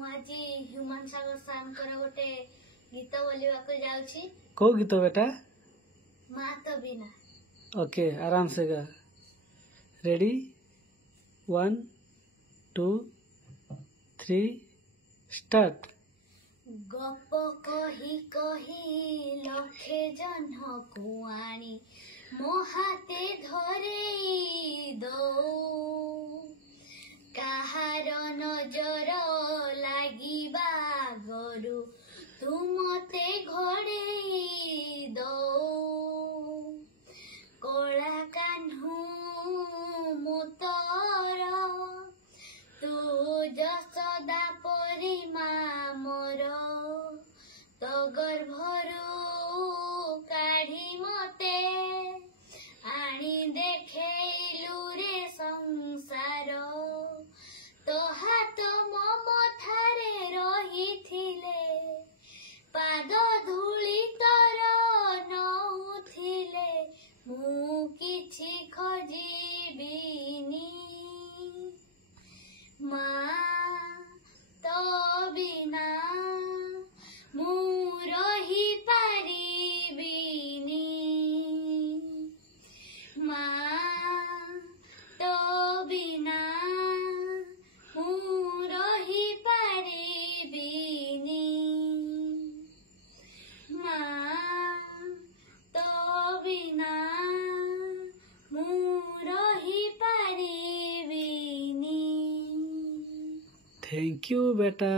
आज ह्यूमन सागर सार गोटे गीत बोलवाक जाऊँ। को गीत बेटा? माँ तो बिना। ओके आराम से गा। Ready 1 2 3 start. गप कही कही लखे जह्न कुआणी मो हाथे धरे दो काहार नजर लागिबा गरु तू मते घोड़े दो कला कान्हू मुतर तू जसोदा परी माँ मोर तो गर्भरू काढ़ी मते आनी देखेलु रे संसार तो हाथ ममथारे रहिथिले पाद धूली तर नउथिले मु किछि खोजिबिनी माँ तो बिना मु रही पारिबिनी माँ तो बिना मु रही पारिबिनी माँ तो बिना मु रही पारिबिनी। थैंक यू बेटा।